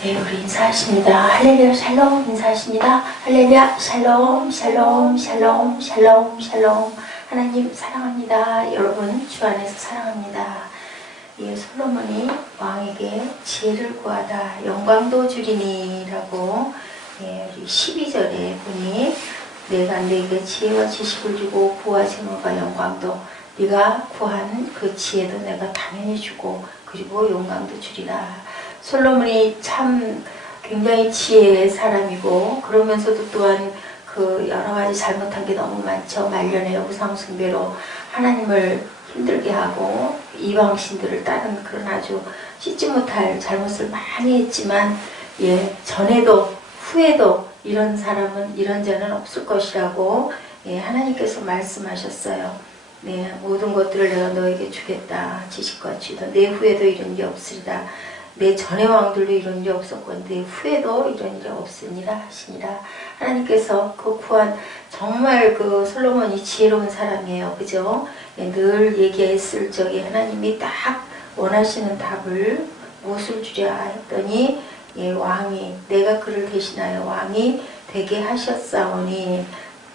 네, 우리 인사하십니다. 할렐루야 샬롬 인사하십니다. 할렐루야 샬롬 샬롬 샬롬 샬롬 샬롬 하나님 사랑합니다. 여러분 주 안에서 사랑합니다. 이 솔로몬이 왕에게 지혜를 구하다 영광도 주리니라고 예, 우리 12절에 보니 내가 네게 지혜와 지식을 주고 구하신 것과 영광도 네가 구한 그 지혜도 내가 당연히 주고 그리고 영광도 주리라. 솔로몬이 참 굉장히 지혜의 사람이고 그러면서도 또한 그 여러 가지 잘못한 게 너무 많죠. 말년에 우상 숭배로 하나님을 힘들게 하고 이방 신들을 따른 그런 아주 씻지 못할 잘못을 많이 했지만 예 전에도 후에도 이런 사람은 이런 자는 없을 것이라고 예, 하나님께서 말씀하셨어요. 네, 모든 것들을 내가 너에게 주겠다. 지식과 지도. 내 후에도 이런 일이 없으리라. 내 전의 왕들도 이런 일이 없었고 내 후에도 이런 일이 없으니라 하시니라. 하나님께서 그 구한 정말 그 솔로몬이 지혜로운 사람이에요. 그죠? 예, 늘 얘기했을 적에 하나님이 딱 원하시는 답을 무엇을 주랴 했더니 예, 왕이 내가 그를 대신하여 왕이 되게 하셨사오니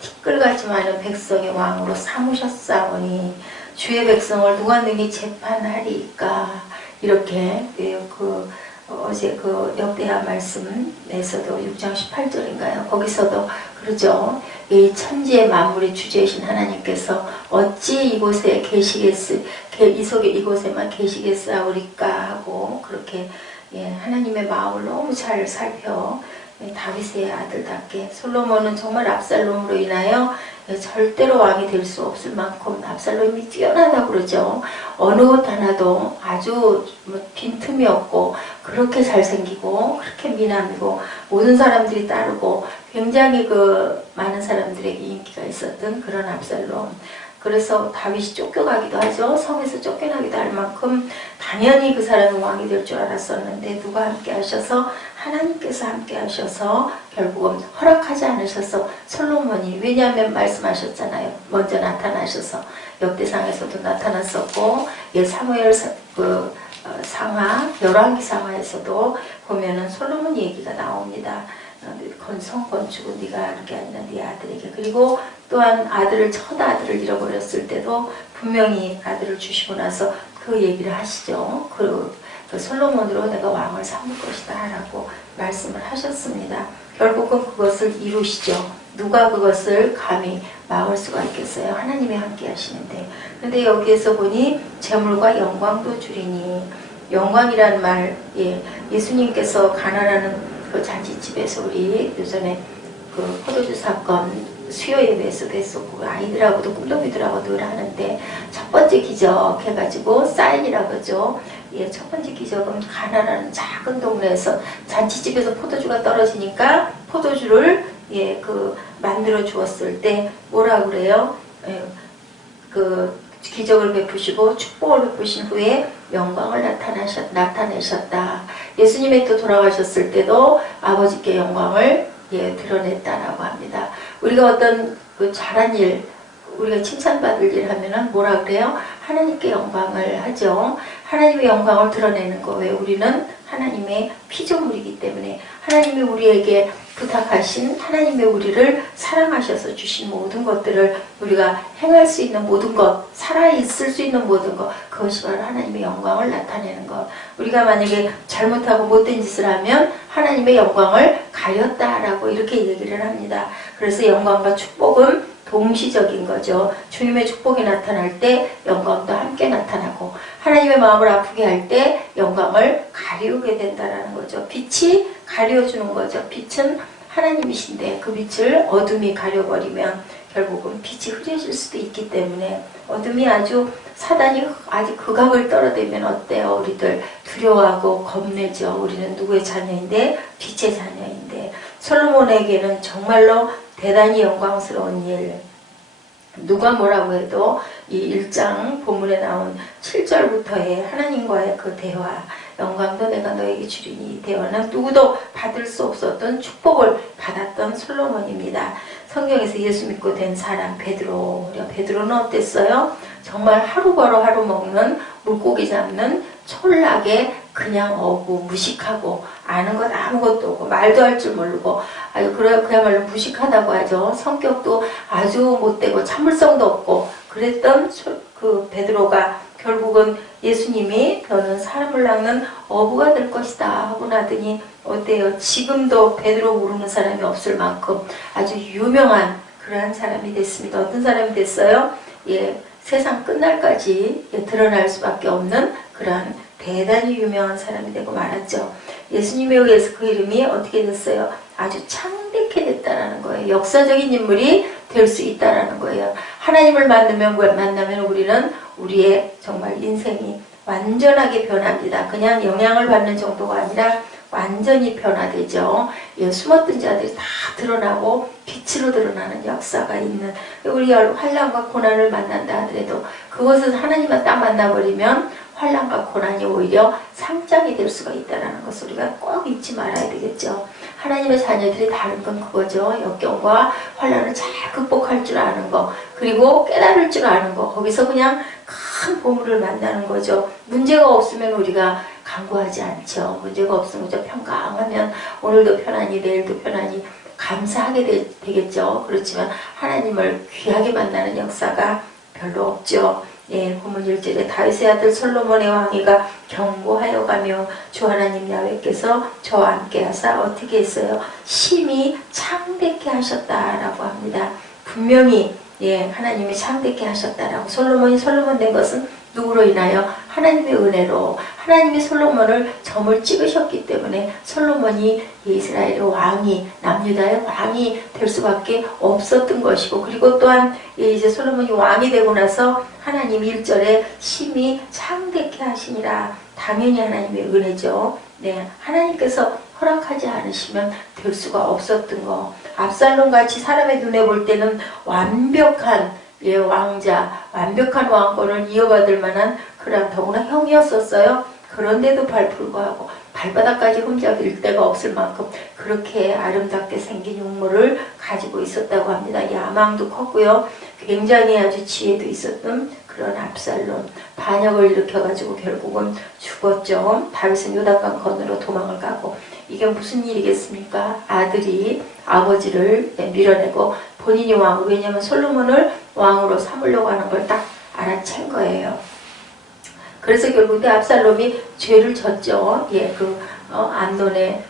티끌같이 많은 백성의 왕으로 삼으셨사오니 주의 백성을 누가 능히 재판하리까 이렇게 예, 그 어제 그 역대하 말씀에서도 6장 18절인가요? 거기서도 그러죠. 이 천지의 만물의 주제이신 하나님께서 어찌 이곳에 계시겠으, 이 속에 이곳에만 계시겠사오리까 하고 그렇게 예, 하나님의 마음을 너무 잘 살펴 예, 다윗의 아들답게 솔로몬은 정말 압살롬으로 인하여 예, 절대로 왕이 될 수 없을 만큼 압살롬이 뛰어나다고 그러죠. 어느 것 하나도 아주 뭐 빈틈이 없고 그렇게 잘생기고 그렇게 미남이고 모든 사람들이 따르고 굉장히 그 많은 사람들에게 인기가 있었던 그런 압살롬. 그래서 다윗이 쫓겨가기도 하죠. 성에서 쫓겨나기도 할 만큼 당연히 그 사람은 왕이 될 줄 알았었는데 누가 함께 하셔서 하나님께서 함께 하셔서 결국은 허락하지 않으셔서 솔로몬이 왜냐하면 말씀하셨잖아요. 먼저 나타나셔서 역대상에서도 나타났었고 예 사무엘 사- 그 어, 상하 열왕기 상하에서도 보면은 솔로몬 얘기가 나옵니다. 어, 건성 건축은 네가 이렇게 아니라 네 아들에게 그리고 또한 아들을 첫 아들을 잃어버렸을 때도 분명히 아들을 주시고 나서 그 얘기를 하시죠. 그, 그 솔로몬으로 내가 왕을 삼을 것이다 라고 말씀을 하셨습니다. 결국은 그것을 이루시죠. 누가 그것을 감히 막을 수가 있겠어요? 하나님이 함께 하시는데. 근데 여기에서 보니 재물과 영광도 주리니 영광이란 말, 예, 예수님께서 가난하는 그 잔치집에서 우리 요전에 그 포도주 사건 수요 예배에서도 했었고 그 아이들하고도 꿈동이들하고 늘 하는데 첫 번째 기적 해가지고 사인이라고 하죠. 예, 첫 번째 기적은 가난한 작은 동네에서 잔치집에서 포도주가 떨어지니까 포도주를 예, 그 만들어 주었을 때 뭐라 그래요? 예, 그 기적을 베푸시고 축복을 베푸신 후에 영광을 나타나셨, 나타내셨다. 예수님이 또 돌아가셨을 때도 아버지께 영광을 예, 드러냈다라고 합니다. 우리가 어떤 그 잘한 일, 우리가 칭찬받을 일 하면은 뭐라 그래요? 하나님께 영광을 하죠. 하나님의 영광을 드러내는 거. 왜 우리는 하나님의 피조물이기 때문에 하나님이 우리에게 부탁하신 하나님의 우리를 사랑하셔서 주신 모든 것들을 우리가 행할 수 있는 모든 것, 살아있을 수 있는 모든 것, 그것이 바로 하나님의 영광을 나타내는 것. 우리가 만약에 잘못하고 못된 짓을 하면 하나님의 영광을 가렸다라고 이렇게 얘기를 합니다. 그래서 영광과 축복은 동시적인 거죠. 주님의 축복이 나타날 때 영광도 함께 나타나고 하나님의 마음을 아프게 할 때 영광을 가리우게 된다라는 거죠. 빛이 가려주는 거죠. 빛은 하나님이신데 그 빛을 어둠이 가려버리면 결국은 빛이 흐려질 수도 있기 때문에 어둠이 아주 사단이 아주 극악을 떨어대면 어때요? 우리들 두려워하고 겁내죠. 우리는 누구의 자녀인데 빛의 자녀인데 솔로몬에게는 정말로 대단히 영광스러운 일. 누가 뭐라고 해도 이 1장 본문에 나온 7절부터의 하나님과의 그 대화, 영광도 내가 너에게 주리니 이 대화는 누구도 받을 수 없었던 축복을 받았던 솔로몬입니다. 성경에서 예수 믿고 된 사람 베드로, 베드로는 어땠어요? 정말 하루 벌어 하루 먹는 물고기 잡는 촌락의 그냥 어고 무식하고 아는 것 아무것도 없고 말도 할 줄 모르고 아주 그야말로 무식하다고 하죠. 성격도 아주 못되고 참을성도 없고 그랬던 소- 그 베드로가 결국은 예수님이 너는 사람을 낚는 어부가 될 것이다 하고 나더니 어때요? 지금도 베드로 모르는 사람이 없을 만큼 아주 유명한 그러한 사람이 됐습니다. 어떤 사람이 됐어요? 예, 세상 끝날까지 예, 드러날 수밖에 없는 그러한 대단히 유명한 사람이 되고 말았죠. 예수님에 의해서 그 이름이 어떻게 됐어요? 아주 창대케 됐다라는 거예요. 역사적인 인물이 될 수 있다라는 거예요. 하나님을 만나면 만나면 우리는 우리의 정말 인생이 완전하게 변합니다. 그냥 영향을 받는 정도가 아니라 완전히 변화되죠. 예, 숨었던 자들이 다 드러나고 빛으로 드러나는 역사가 있는 우리 환란과 고난을 만난다 하더라도 그것을 하나님만 딱 만나버리면 환란과 고난이 오히려 상장이 될 수가 있다는 것을 우리가 꼭 잊지 말아야 되겠죠. 하나님의 자녀들이 다른 건 그거죠. 역경과 환란을 잘 극복할 줄 아는 거 그리고 깨달을 줄 아는 거 거기서 그냥 큰 보물을 만나는 거죠. 문제가 없으면 우리가 간구하지 않죠. 문제가 없으면 그저 평강하면 오늘도 편안히 내일도 편안히 감사하게 되, 겠죠 그렇지만 하나님을 귀하게 만나는 역사가 별로 없죠. 예, 1절에 다윗의 아들 솔로몬의 왕위가 경고하여 가며 주 하나님 야훼께서 저와 함께 하사 어떻게 했어요? 심히 창대케 하셨다라고 합니다. 분명히 예, 하나님이 창대케 하셨다라고 솔로몬이 솔로몬 된 것은 누구로 인하여 하나님의 은혜로 하나님이 솔로몬을 점을 찍으셨기 때문에 솔로몬이 이스라엘의 왕이 남유다의 왕이 될 수밖에 없었던 것이고 그리고 또한 이제 솔로몬이 왕이 되고 나서 하나님 일절에 심히 창대케 하시니라 당연히 하나님의 은혜죠. 네, 하나님께서 허락하지 않으시면 될 수가 없었던 거. 압살롬 같이 사람의 눈에 볼 때는 완벽한 예, 왕자, 완벽한 왕권을 이어받을 만한 그런 더구나 형이었었어요. 그런데도 발 불구하고 발바닥까지 혼자 빌 데가 없을 만큼 그렇게 아름답게 생긴 용모를 가지고 있었다고 합니다. 야망도 컸고요. 굉장히 아주 지혜도 있었던 그런 압살롬 반역을 일으켜가지고 결국은 죽었죠. 다윗은 요단강 건너로 도망을 가고 이게 무슨 일이겠습니까? 아들이 아버지를 네, 밀어내고 본인이 왕 왜냐하면 솔로몬을 왕으로 삼으려고 하는 걸 딱 알아챈 거예요. 그래서 결국에 압살롬이 죄를 졌죠. 예, 그 어, 암논의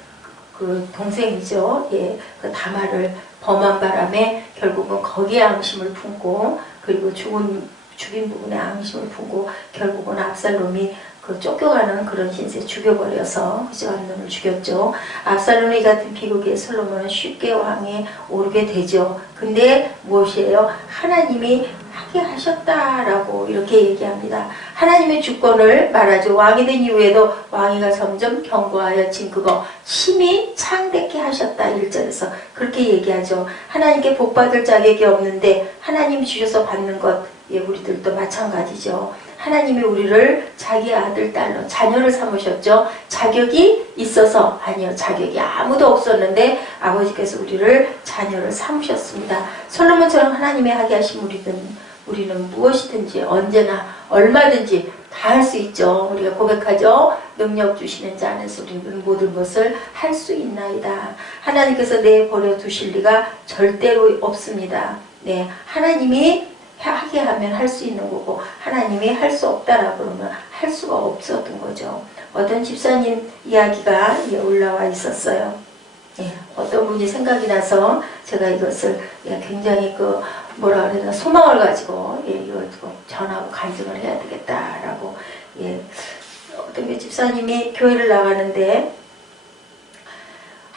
그 동생이죠. 예, 그 다말을 범한 바람에 결국은 거기에 앙심을 품고 그리고 죽은 죽인 부분에 앙심을 품고 결국은 압살롬이 그 쫓겨가는 그런 신세 죽여버려서 암논을 죽였죠. 압살롬이 같은 비극에 솔로몬은 쉽게 왕에 오르게 되죠. 근데 무엇이에요? 하나님이 하게 하셨다라고 이렇게 얘기합니다. 하나님의 주권을 말하죠. 왕이 된 이후에도 왕위가 점점 견고하여 진 그거 심히 창대케 하셨다 1절에서 그렇게 얘기하죠. 하나님께 복받을 자격이 없는데 하나님 주셔서 받는 것 예, 우리들도 마찬가지죠. 하나님이 우리를 자기 아들, 딸로 자녀를 삼으셨죠. 자격이 있어서 아니요. 자격이 아무도 없었는데 아버지께서 우리를 자녀를 삼으셨습니다. 솔로몬처럼 하나님이 하게 하신 우리는 우리는 무엇이든지 언제나 얼마든지 다 할 수 있죠. 우리가 고백하죠. 능력 주시는 자 안에서 우리는 모든 것을 할 수 있나이다. 하나님께서 내 버려 두실 리가 절대로 없습니다. 네, 하나님이 하게 하면 할 수 있는 거고 하나님이 할 수 없다라 그러면 할 수가 없었던 거죠. 어떤 집사님 이야기가 예, 올라와 있었어요. 예, 어떤 분이 생각이 나서 제가 이것을 예, 굉장히 그 뭐라 그래야 되나 소망을 가지고 예, 이걸 좀 전하고 간증을 해야 되겠다라고 예, 어떤 그 집사님이 교회를 나가는데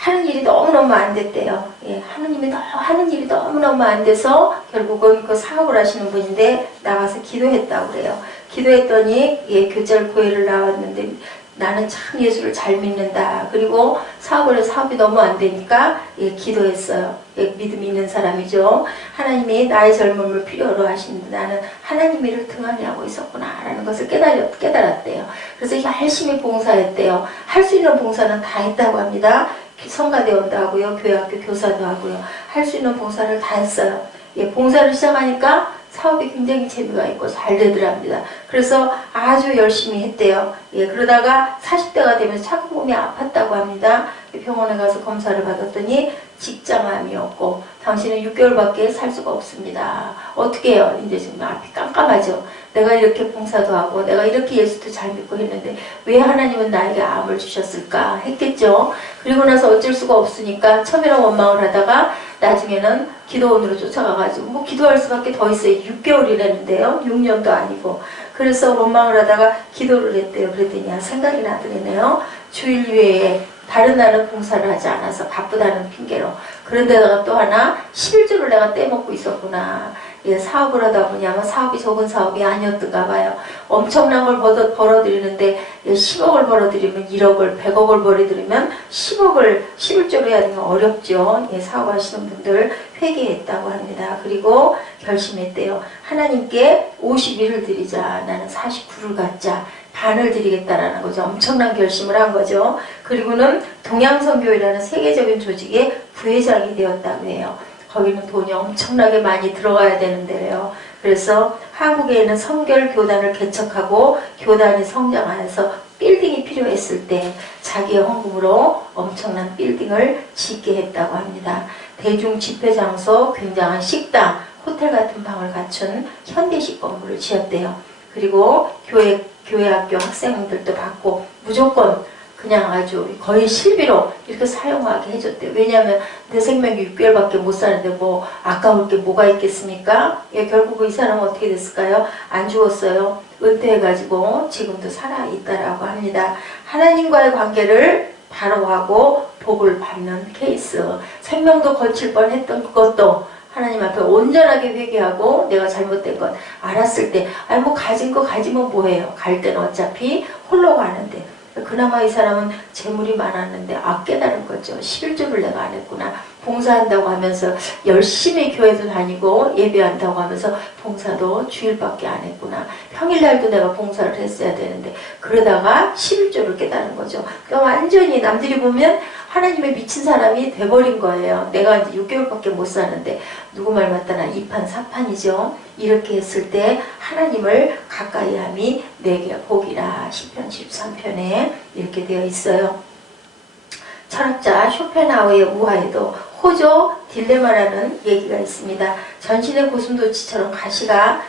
하는 일이 너무너무 안 됐대요. 예, 하느님이 너, 하는 일이 너무너무 안 돼서 결국은 그 사업을 하시는 분인데 나가서 기도했다고 그래요. 기도했더니 예, 교절 교회를 나왔는데 나는 참 예수를 잘 믿는다. 그리고 사업을 사업이 너무 안 되니까 예, 기도했어요. 예, 믿음 있는 사람이죠. 하나님이 나의 젊음을 필요로 하시는데 나는 하나님 일을 등한히 하고 있었구나 라는 것을 깨달았, 깨달았대요. 그래서 열심히 봉사했대요. 할 수 있는 봉사는 다 했다고 합니다. 성가대원도 하고요. 교회학교 교사도 하고요. 할 수 있는 봉사를 다 했어요. 예, 봉사를 시작하니까 사업이 굉장히 재미가 있고 잘 되더랍니다. 그래서 아주 열심히 했대요. 예, 그러다가 40대가 되면서 차가 몸이 아팠다고 합니다. 병원에 가서 검사를 받았더니 직장암이었고 당신은 6개월밖에 살 수가 없습니다. 어떻게 해요? 이제 지금 앞이 깜깜하죠. 내가 이렇게 봉사도 하고 내가 이렇게 예수도 잘 믿고 했는데 왜 하나님은 나에게 암을 주셨을까 했겠죠. 그리고 나서 어쩔 수가 없으니까 처음에는 원망을 하다가 나중에는 기도원으로 쫓아가가지고 뭐 기도할 수밖에 더 있어요. 6개월이라는데요. 6년도 아니고. 그래서 원망을 하다가 기도를 했대요. 그랬더니 아, 생각이 나더래네요. 주일 외에 다른 날은 봉사를 하지 않아서 바쁘다는 핑계로 그런데다가 또 하나 11조를 내가 떼먹고 있었구나. 예, 사업을 하다 보니 아마 사업이 적은 사업이 아니었던가 봐요. 엄청난 걸 벌어, 벌어들이는데 예, 10억을 벌어들이면 1억을 100억을 벌어들이면 10억을 11조로 해야 되면 어렵죠. 예, 사업하시는 분들 회개했다고 합니다. 그리고 결심했대요. 하나님께 51을 드리자. 나는 49를 갖자. 반을 드리겠다라는 거죠. 엄청난 결심을 한 거죠. 그리고는 동양선교회라는 세계적인 조직의 부회장이 되었다고 해요. 거기는 돈이 엄청나게 많이 들어가야 되는데요. 그래서 한국에는 성결 교단을 개척하고 교단이 성장하여서 빌딩이 필요했을 때 자기의 헌금으로 엄청난 빌딩을 짓게 했다고 합니다. 대중 집회 장소, 굉장한 식당, 호텔 같은 방을 갖춘 현대식 건물을 지었대요. 그리고 교회 교회 학교 학생들도 받고 무조건 그냥 아주 거의 실비로 이렇게 사용하게 해줬대요. 왜냐하면 내 생명이 6개월밖에 못 사는데 뭐 아까울 게 뭐가 있겠습니까? 예, 결국 이 사람은 어떻게 됐을까요? 안 죽었어요. 은퇴해가지고 지금도 살아있다라고 합니다. 하나님과의 관계를 바로 하고 복을 받는 케이스. 생명도 거칠 뻔했던 그것도 하나님 앞에 온전하게 회개하고 내가 잘못된 건 알았을 때, 아니 뭐 가진 거 가지면 뭐해요? 갈 때는 어차피 홀로 가는데. 그나마 이 사람은 재물이 많았는데 아 깨달은 거죠. 11조를 내가 안 했구나. 봉사한다고 하면서 열심히 교회도 다니고 예배한다고 하면서 봉사도 주일밖에 안 했구나. 평일날도 내가 봉사를 했어야 되는데 그러다가 11조를 깨달은 거죠. 그러니까 완전히 남들이 보면 하나님의 미친 사람이 돼버린 거예요. 내가 이제 6개월밖에 못 사는데 누구 말 맞다나 2판 4판이죠. 이렇게 했을 때 하나님을 가까이 함이 내게 복이라 10편 13편에 이렇게 되어 있어요. 철학자 쇼펜하우의 우화에도 호조 딜레마라는 얘기가 있습니다. 전신의 고슴도치처럼 가시가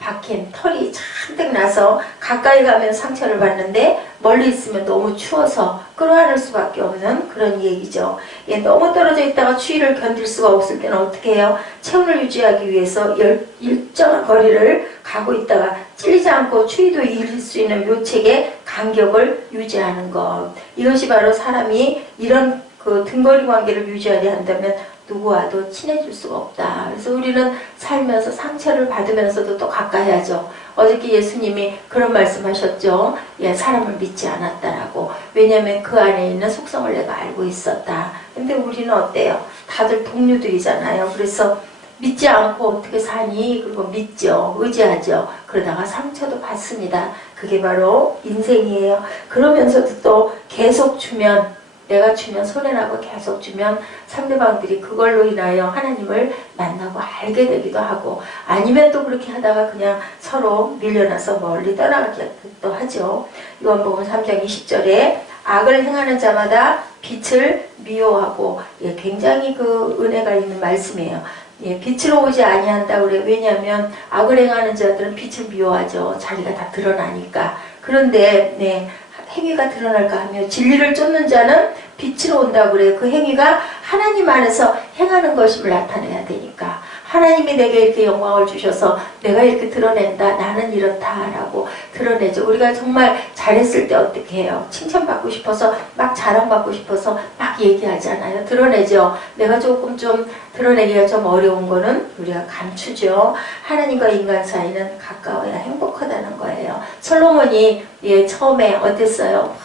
박힌 털이 잔뜩 나서 가까이 가면 상처를 받는데 멀리 있으면 너무 추워서 끌어안을 수밖에 없는 그런 얘기죠. 예, 너무 떨어져 있다가 추위를 견딜 수가 없을 때는 어떻게 해요? 체온을 유지하기 위해서 열, 일정한 거리를 가고 있다가 찔리지 않고 추위도 이길 수 있는 묘책의 간격을 유지하는 것. 이것이 바로 사람이 이런 그 등거리 관계를 유지하려 한다면 누구와도 친해질 수가 없다. 그래서 우리는 살면서 상처를 받으면서도 또 가까이 하죠. 어저께 예수님이 그런 말씀 하셨죠. 예, 사람을 믿지 않았다라고. 왜냐하면 그 안에 있는 속성을 내가 알고 있었다. 근데 우리는 어때요? 다들 동료들이잖아요. 그래서 믿지 않고 어떻게 사니? 그리고 믿죠. 의지하죠. 그러다가 상처도 받습니다. 그게 바로 인생이에요. 그러면서도 또 계속 주면 내가 주면 손해나고 계속 주면 상대방들이 그걸로 인하여 하나님을 만나고 알게 되기도 하고 아니면 또 그렇게 하다가 그냥 서로 밀려나서 멀리 떠나가기도 하죠. 요한복음 3장 20절에 악을 행하는 자마다 빛을 미워하고 예, 굉장히 그 은혜가 있는 말씀이에요. 예, 빛으로 오지 아니한다 그래. 왜냐하면 악을 행하는 자들은 빛을 미워하죠. 자기가 다 드러나니까. 그런데 네, 행위가 드러날까 하며 진리를 쫓는 자는 빛으로 온다 그래요. 그 행위가 하나님 안에서 행하는 것임을 나타내야 되니까. 하나님이 내게 이렇게 영광을 주셔서 내가 이렇게 드러낸다. 나는 이렇다라고 드러내죠. 우리가 정말 잘했을 때 어떻게 해요? 칭찬받고 싶어서 막 자랑받고 싶어서 막 얘기하잖아요. 드러내죠. 내가 조금 좀 드러내기가 좀 어려운 거는 우리가 감추죠. 하나님과 인간 사이는 가까워야 행복하다는 거예요. 솔로몬이 예, 처음에 어땠어요?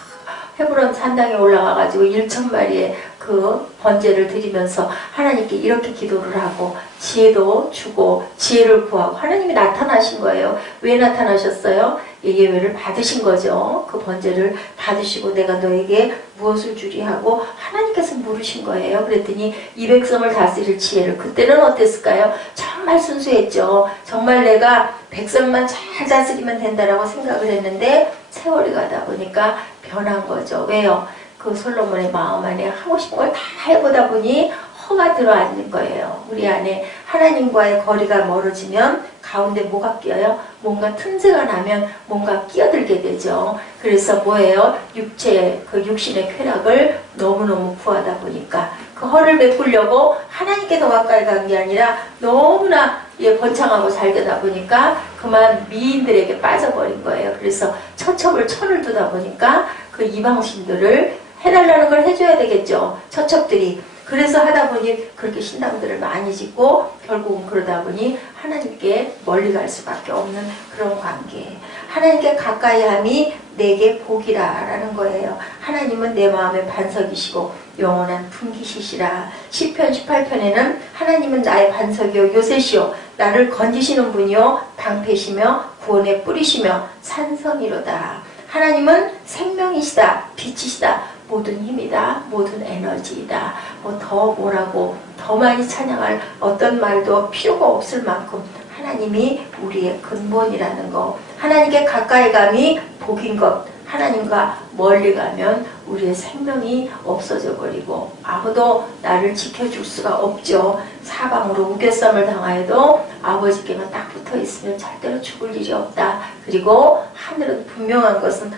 헤브론 산당에 올라가가지고 1천 마리의 그 번제를 드리면서 하나님께 이렇게 기도를 하고 지혜도 주고 지혜를 구하고 하나님이 나타나신 거예요. 왜 나타나셨어요? 예외를 받으신 거죠. 그 번제를 받으시고 내가 너에게 무엇을 주리 하고 하나님께서 물으신 거예요. 그랬더니 이 백성을 다스릴 지혜를 그때는 어땠을까요? 정말 순수했죠. 정말 내가 백성만 잘 다스리면 된다라고 생각을 했는데 세월이 가다 보니까 변한 거죠. 왜요? 그 솔로몬의 마음 안에 하고 싶은 걸 다 해보다 보니 허가 들어앉는 거예요. 우리 안에 하나님과의 거리가 멀어지면 가운데 뭐가 끼어요? 뭔가 틈새가 나면 뭔가 끼어들게 되죠. 그래서 뭐예요? 육체, 그 육신의 쾌락을 너무너무 구하다 보니까 그 허를 메꾸려고 하나님께 더 가까이 간 게 아니라 너무나 예, 번창하고 잘 되다 보니까 그만 미인들에게 빠져버린 거예요. 그래서 처첩을 천을 두다 보니까 그 이방신들을 해달라는 걸 해줘야 되겠죠. 처첩들이. 그래서 하다 보니 그렇게 신당들을 많이 짓고 결국은 그러다 보니 하나님께 멀리 갈 수밖에 없는 그런 관계. 하나님께 가까이 함이 내게 복이라 라는 거예요. 하나님은 내 마음의 반석이시고 영원한 품기시시라. 시편 18편에는 하나님은 나의 반석이요 요새시요 나를 건지시는 분이요 방패시며 구원의 뿌리시며 산성이로다. 하나님은 생명이시다 빛이시다 모든 힘이다 모든 에너지이다 뭐 더 뭐라고 더 많이 찬양할 어떤 말도 필요가 없을 만큼 하나님이 우리의 근본이라는 거 하나님께 가까이 감이 복인 것 하나님과 멀리 가면 우리의 생명이 없어져 버리고 아무도 나를 지켜줄 수가 없죠. 사방으로 우겨쌈을 당하여도 아버지께만 딱 붙어 있으면 절대로 죽을 일이 없다. 그리고 하늘은 분명한 것은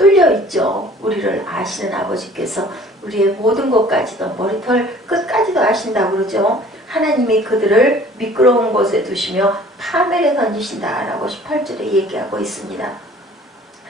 뚫려 있죠. 우리를 아시는 아버지께서 우리의 모든 것까지도 머리털 끝까지도 아신다고 그러죠. 하나님이 그들을 미끄러운 곳에 두시며 파멸에 던지신다라고 18절에 얘기하고 있습니다.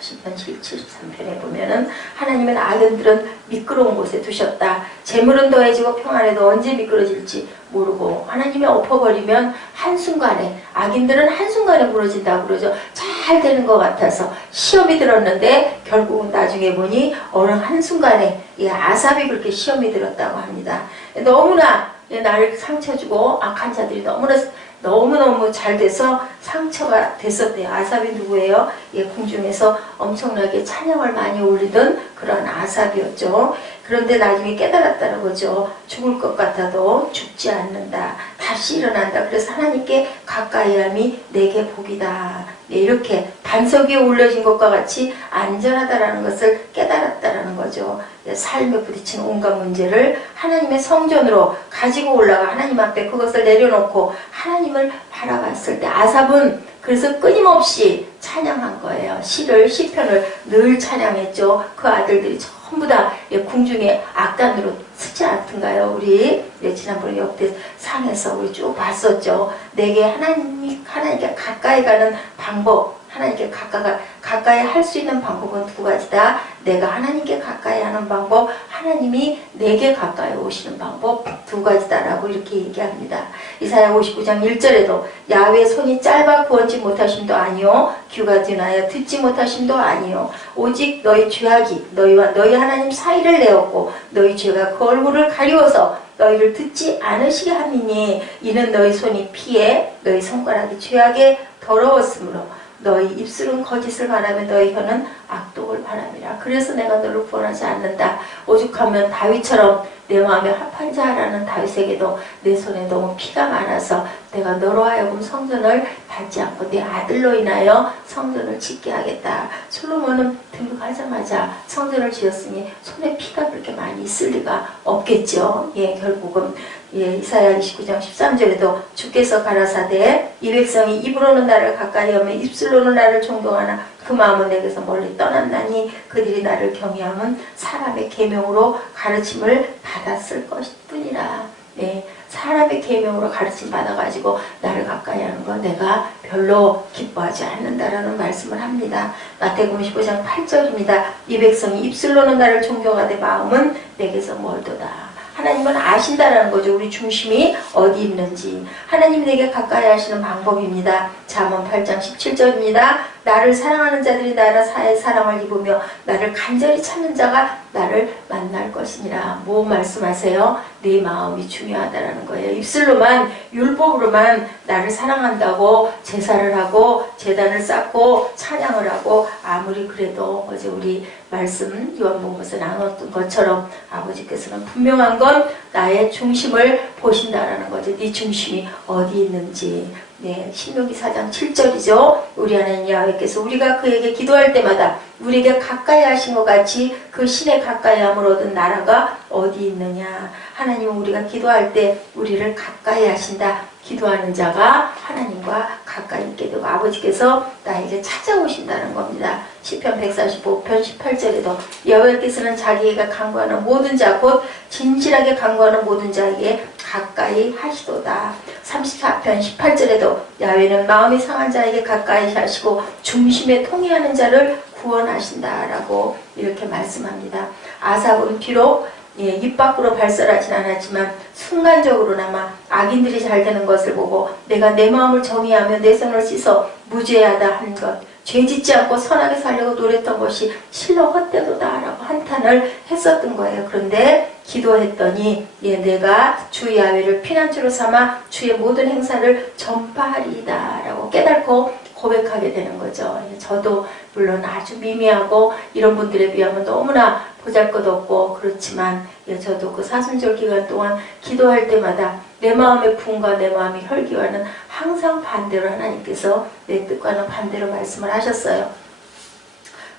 10편 73편에 보면은 하나님은 아들들은 미끄러운 곳에 두셨다. 재물은 더해지고 평안에도 언제 미끄러질지 모르고 하나님이 엎어버리면 한순간에 악인들은 한순간에 무너진다고 그러죠. 잘 되는 것 같아서 시험이 들었는데 결국은 나중에 보니 어느 한순간에 이 아삽이 그렇게 시험이 들었다고 합니다. 너무나 나를 상처 주고 악한 자들이 너무나 너무너무 잘 돼서 상처가 됐었대요. 아삽이 누구예요? 예, 궁중에서 엄청나게 찬양을 많이 올리던 그런 아삽이었죠. 그런데 나중에 깨달았다는 거죠. 죽을 것 같아도 죽지 않는다. 다시 일어난다. 그래서 하나님께 가까이 함이 내게 복이다. 네, 이렇게 반석 위에 올려진 것과 같이 안전하다라는 것을 깨달았다라는 거죠. 네, 삶에 부딪힌 온갖 문제를 하나님의 성전으로 가지고 올라가 하나님 앞에 그것을 내려놓고 하나님을 바라봤을 때 아삽은 그래서 끊임없이 찬양한 거예요. 시를 시편을 늘 찬양했죠. 그 아들들이 전부 다 예, 궁중에 악단으로 쓰지 않던가요? 우리 예, 지난번에 역대 상에서 우리 쭉 봤었죠. 내게 하나님 하나님께 가까이 가는 방법 하나님께 가까이, 가까이 할 수 있는 방법은 두 가지다. 내가 하나님께 가까이 하는 방법, 하나님이 내게 가까이 오시는 방법 두 가지다라고 이렇게 얘기합니다. 이사야 59장 1절에도 야외 손이 짧아 구원치 못하심도 아니요 귀가 드나여 듣지 못하심도 아니요 오직 너희 죄악이 너희와 너희 하나님 사이를 내었고 너희 죄가 그 얼굴을 가리워서 너희를 듣지 않으시게 함이니 이는 너희 손이 피해 너희 손가락이 죄악에 더러웠으므로 너희 입술은 거짓을 바라며 너희 혀는 악독을 바람이라. 그래서 내가 너를 구원하지 않는다. 오죽하면 다윗처럼 내 마음에 합한 자라는 다윗에게도 내 손에 너무 피가 많아서 내가 너로 하여금 성전을 밟지 않고 내 아들로 인하여 성전을 짓게 하겠다. 솔로몬은 등극하자마자 성전을 지었으니 손에 피가 그렇게 많이 있을 리가 없겠죠. 예, 결국은 예, 이사야 29장 13절에도 주께서 가라사대 이 백성이 입으로는 나를 가까이 하며 입술로는 나를 존경하나 그 마음은 내게서 멀리 떠났나니 그들이 나를 경외함은 사람의 계명으로 가르침을 받았을 것뿐이라. 네, 사람의 계명으로 가르침 받아가지고 나를 가까이 하는 건 내가 별로 기뻐하지 않는다라는 말씀을 합니다. 마태복음 15장 8절입니다. 이 백성이 입술로는 나를 존경하되 마음은 내게서 멀도다. 하나님은 아신다라는 거죠. 우리 중심이 어디 있는지. 하나님 내게 가까이 하시는 방법입니다. 잠언 8장 17절입니다. 나를 사랑하는 자들이 나라 사의 사랑을 입으며 나를 간절히 찾는 자가 나를 만날 것이니라. 뭐 말씀하세요? 내 마음이 중요하다라는 거예요. 입술로만 율법으로만 나를 사랑한다고 제사를 하고 제단을 쌓고 찬양을 하고 아무리 그래도 어제 우리 말씀 요한복음에서 나눴던 것처럼 아버지께서는 분명한 건 나의 중심을 보신다라는 거죠. 네 중심이 어디 있는지. 네, 신명기 4장 7절이죠. 우리 하나님 야훼께서 우리가 그에게 기도할 때마다 우리에게 가까이 하신 것 같이 그 신의 가까이 함을 얻은 나라가 어디 있느냐. 하나님은 우리가 기도할 때 우리를 가까이 하신다. 기도하는 자가 하나님과 가까이 있게 되고 아버지께서 나에게 찾아오신다는 겁니다. 시편 145편 18절에도 여호와께서는 자기에게 간구하는 모든 자 곧 진실하게 간구하는 모든 자에게 가까이 하시도다. 34편 18절에도 야훼는 마음이 상한 자에게 가까이 하시고 중심에 통해하는 자를 구원하신다라고 이렇게 말씀합니다. 아삽은 비록 예, 입 밖으로 발설하진 않았지만 순간적으로나마 악인들이 잘 되는 것을 보고 내가 내 마음을 정의하며 내 손을 씻어 무죄하다 한 것, 죄 짓지 않고 선하게 살려고 노랬던 것이 실로 헛되도다라고 한탄을 했었던 거예요. 그런데 기도했더니 예, 내가 주 야훼를 피난처로 삼아 주의 모든 행사를 전파하리다라고 깨닫고 고백하게 되는 거죠. 예, 저도 물론 아주 미미하고 이런 분들에 비하면 너무나 보잘것없고 그렇지만 예, 저도 그 사순절 기간 동안 기도할 때마다 내 마음의 분과 내 마음의 혈기와는 항상 반대로 하나님께서 내 뜻과는 반대로 말씀을 하셨어요.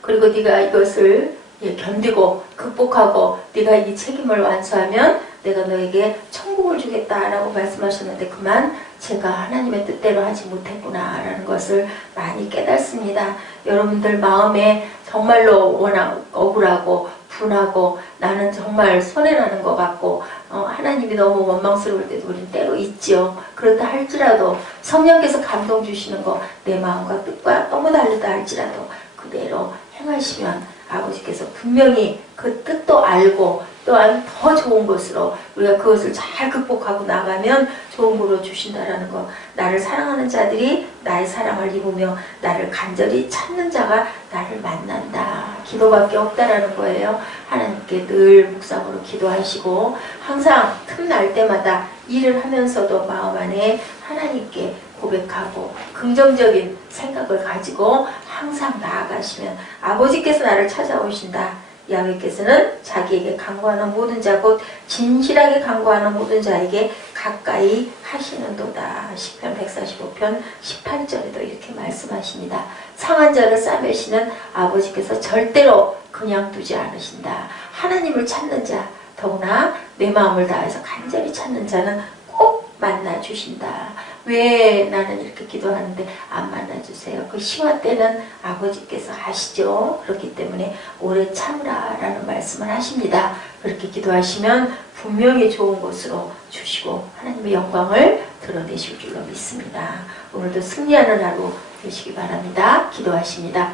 그리고 네가 이것을 예, 견디고 극복하고 네가 이 책임을 완수하면 내가 너에게 천국을 주겠다라고 말씀하셨는데 그만 제가 하나님의 뜻대로 하지 못했구나라는 것을 많이 깨닫습니다. 여러분들 마음에 정말로 워낙 억울하고 분하고 나는 정말 손해나는 것 같고 어, 하나님이 너무 원망스러울 때도 우린 때로 있지요. 그렇다 할지라도 성령께서 감동 주시는 거 내 마음과 뜻과 너무 다르다 할지라도 그대로 행하시면 아버지께서 분명히 그 뜻도 알고 또한 더 좋은 것으로 우리가 그것을 잘 극복하고 나가면 좋은 거로 주신다라는 거. 나를 사랑하는 자들이 나의 사랑을 입으며 나를 간절히 찾는 자가 나를 만난다. 기도밖에 없다라는 거예요. 하나님께 늘 묵상으로 기도하시고 항상 틈날 때마다 일을 하면서도 마음 안에 하나님께 고백하고 긍정적인 생각을 가지고 항상 나아가시면 아버지께서 나를 찾아오신다. 야훼께서는 자기에게 간구하는 모든 자 곧 진실하게 간구하는 모든 자에게 가까이 하시는도다. 시편 145편 18절에도 이렇게 말씀하십니다. 상한 자를 싸매시는 아버지께서 절대로 그냥 두지 않으신다. 하나님을 찾는 자, 더구나 내 마음을 다해서 간절히 찾는 자는 꼭 만나 주신다. 왜 나는 이렇게 기도하는데 안 만나주세요? 그 시화 때는 아버지께서 아시죠? 그렇기 때문에 오래 참으라라는 말씀을 하십니다. 그렇게 기도하시면 분명히 좋은 것으로 주시고 하나님의 영광을 드러내실 줄로 믿습니다. 오늘도 승리하는 하루 되시기 바랍니다. 기도하십니다.